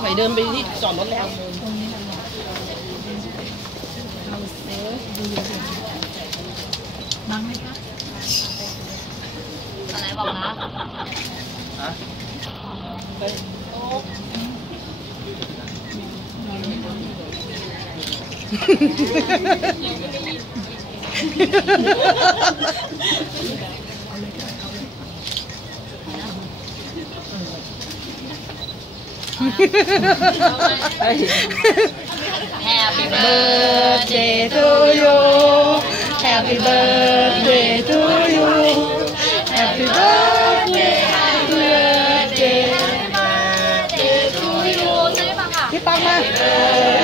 ไหนเดินไปที่จอดรถแล้วอะไ Happy birthday to you Happy birthday to you Happy birthday Happy birthday birthday to you ใช่ไหมฟังค่ะ พี่ปังมา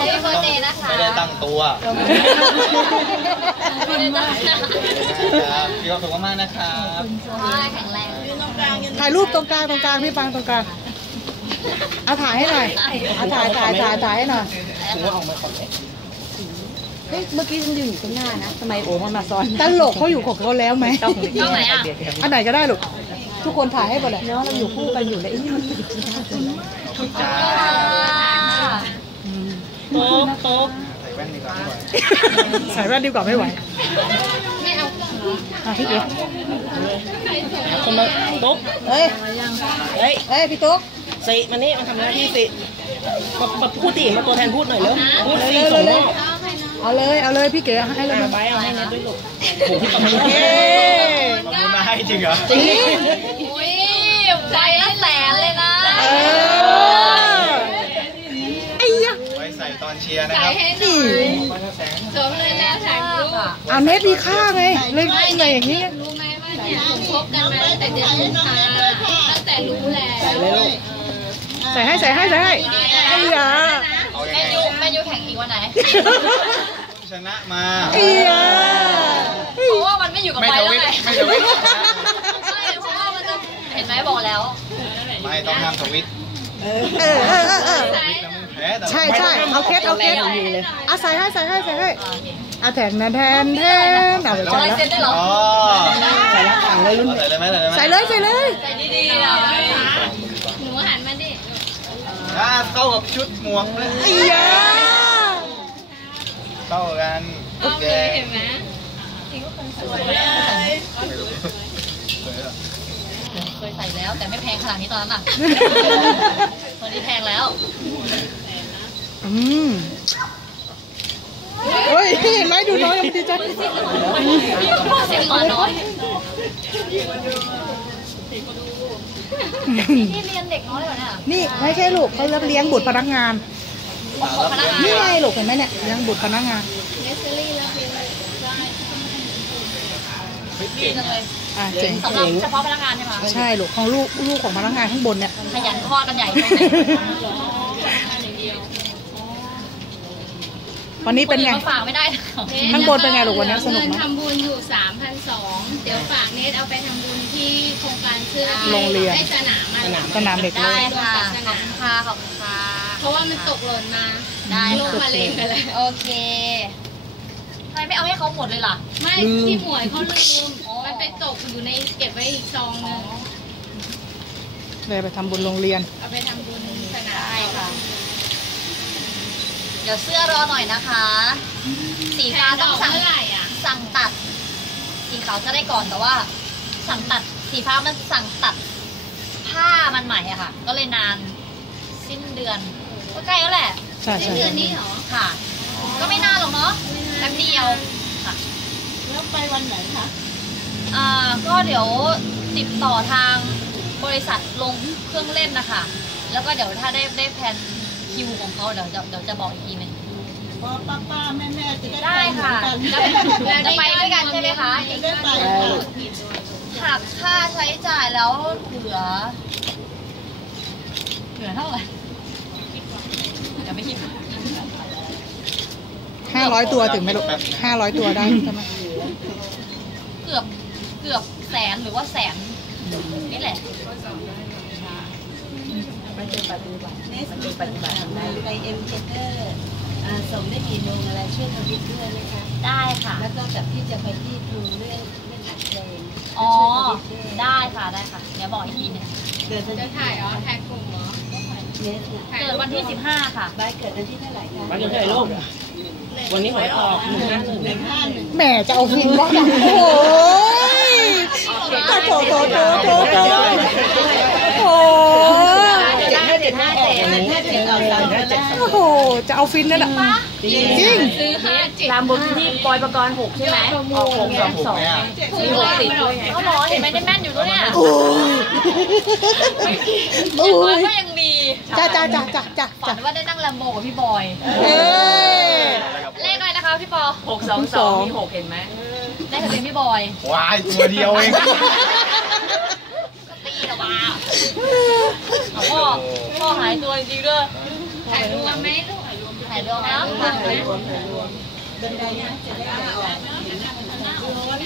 Happy birthday นะคะ ไม่ได้ตั้งตัวไม่ได้ตั้งใจครับมีความสุขมากๆนะครับขอให้แข็งแรงถ่ายรูปตรงกลางตรงกลางพี่ปังตรงกลางเอาถ่ายให้หน่อยเอาถ่ายถ่ายถ่ายถ่ายให้หน่อยเฮ้ยเมื่อกี้ฉันยืนอยู่ข้างหน้านะทำไมโอ้มันมาซ้อนตลกเขาอยู่ของเขาแล้วไหมต้องไหนอะอันไหนก็ได้ลูกทุกคนถ่ายให้หมดเลยเนาะเราอยู่คู่กันอยู่แล้วไอ้นี่มันจ้า โต๊ะโต๊ะ ใส่แว่นดีกว่าไม่ไหวใส่แว่นดีกว่าไม่ไหวไม่เอาอะพี่เก๋คนมาตุ๊กเฮ้ยเฮ้ยเฮ้ยพี่ตุ๊กสิมานี่มาทำหน้าที่สิมามาพูดดิมาตัวแทนพูดหน่อยเร็วพูดสิเร็วส่งเร็มวอบเอาเลยเอาเลยพี่เก๋ให้เลยอ่ามาไปเอาให้เน็ตด้วยลูกผมที่ประมูลเย้ประมูลมาให้จริงเหรอจริงอุ้ยใจละแสนเลยนะ ชียร์นะครับนี่จบเลยแล้วถ่ายรูปเอาเน็ตมีค่าไงเลยไงอย่างนี้รู้ไหมว่าเนี่ยผมคบกันมาตั้งแต่เดือนกุมภาตั้งแต่รู้แล้วเลยลูกใส่ให้ใส่ให้ใส่ให้ไอ้ยะเอาแมยังไงนยูแมนยูแข่งอีกวันไหนชนะมาไอ้ยะเพราะว่ามันไม่อยู่กับไม่ไปทแล้ววิตไงไม่ทวิตไม่เพราะว่ามันจะเห็นไหมบอกแล้ว ไม่ต้องห้ามทวิต เออเออเออเออทวิตแล้วมึงแพ้แต่ใช่ใช่เอาเคสเอาเคสเอาใส่ให้ใส่ให้ใส่ให้โอเคเอาแทนนะแทนแทนเอาไปเอาใส่ลายแล้วเซ็นได้เหรออ๋อใส่ละถังเลยรุ่นใส่เลยไหมใส่เลยไหมใส่เลยใส่เลยใจดีๆนะหนูหันมาดิอ่าเข้ากับชุดหมวกเลยไอ้ยะเข้ากันแดงเห็นไหมสวยเหรอเคยใส่ แล้วแต่ไม่แพงขนาดนี้ตอนนั้นอะ ตอนนี้แพงแล้ว อืมเฮ้ยเห็นไหมดูน้องยังดีใจเสียงหมาน้อยนี่เรียนเด็กน้อยเหรอเนี่ยนี่ไม่ใช่ลูกเขารับเลี้ยงบุตรพนักงานพนักงาน นี่ไงลูกเห็นไหมเนี่ยเลี้ยงบุตรพนักงานดีจังเลย อะเจ๋งสำหรับเฉพาะพนักงานใช่ไหมใช่ลูกของลูกลูกของพนักงานข้างบนเนี่ยขยันคลอดกันใหญ่วันนี้เป็นไงมาฝากไม่ได้ข้างบนเป็นไงลูกวันนี้สนุกเงินไหมทำบุญอยู่3,200เดี๋ยวฝากเนตเอาไปทำบุญที่โครงการเสื้อโรงเรียนให้สนามมันสนามเด็กเล่ได้นค่ะขอบคุณค่ะขอบคุณค่ะเพราะว่ามันตกหล่นมาได้ลงค่ะมาเลงไปแล้วโอเคทำไมไม่เอาให้เขาหมดเลยล่ะ ไม่ที่หมวยเขาลืมมัน ไปตกอยู่ในเก็บไว้อีกซองนึงเลยไปทำบุญโรงเรียน เอาไปทำบุญสนามได้ค่ะ เดี๋ยวเสื้อรอหน่อยนะคะ สีแพฟ้างดต้อองกสั่งเมื่อไหร่อะสั่งตัด สีขาวจะได้ก่อนแต่ว่า สั่งตัด สีฟ้ามันสั่งตัด ผ้ามันใหม่อะค่ะ ก็เลยนานสิ้นเดือนก็ใกล้แล้วแหละ ใช่สิ้นใช่เดือนนี้เหรอค่ะ ก็ไม่นานหรอกเนาะแป๊บเดียวค่ะ แล้วไปวันไหนคะ อ่าก็เดี๋ยวติดต่อทางบริษัทลงเครื่องเล่นนะคะ แล้วก็เดี๋ยวถ้าได้ได้แผนคิวของเขาเดี๋ยวเดี๋ยวเดี๋ยวจะบอกอีกทีหนึง พอป้าป้าแม่แม่จะได้ได้ค่ะจะจะไปด้วยกันใช่ไหมคะ จะได้ไปหักค่าใช้จ่ายแล้วเหลือ เหลือเท่าไหร่เดี๋ยวไม่คิด ห้าร้อยตัวถึงไหมลูกห้าร้อยตัวได้ใช่ไหมเกือบเกือบแสนหรือว่าแสนนี่แหละเนสมีปัญหาไปเอ็มเจเตอร์ส่งได้กี่โมงอะไรช่วยทวิตด้วยนะคะ ได้ค่ะ แล้วก็กับที่จะไปที่ครูเรื่องเรื่องอัดเพลงอ๋อ ได้ค่ะได้ค่ะ เดี๋ยวบอกอีกทีหนึงเกิดวันจะที่ถ่ายอ๋อถ่ายกลุ่มเหรอ เนสน่ะเกิดวันที่ 15 ค่ะ บ้านเกิดวันที่เท่าไหร่คะวันเกิดเท่าไหร่ลูก วันนี้หวยออกหนึ่งห้าหนึ่งหนึ่งห้าหนึ่งแหมจะเอาฟินว่าอย่างโอ้ยโถโถโถโถโถโอ้เจ็ดห้าเจ็ดห้าออกวันนี้ห้าเจ็ดออกสามตัวแรกโอ้โห จะเอาฟินนั่นแหละจริงซื้อห้าเจ็ดลามโบกินี่ปอยประกรณ์หกใช่ไหมออกหกสองสองมีหกสิบเขาบอกเห็นไหมได้แม่นอยู่ด้วยเนี่ยโอ้ยโอ้มันยก็ยังมี จ้าจ้าจ้าจ้าจ้าฝัจ้านว่าได้นั่งแลมโบกับพี่บอยเอ้ยเลขอะไรนะคะพี่ปอหกสองสองมีหกเห็นไหมได้ทะเบียนพี่บอยวายตัวเดียวเองตีละว่าพ่อพ่อหายตัวจริงๆด้วยถ่ายรวมไหมลูกหายดวงแล้วบันไดนะจะได้ออก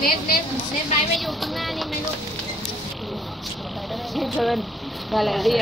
เน็ตเน็ตเน็ตไบร์ทมาอยู่ข้างหน้านี่ไหมลูก เชิญดาราเรี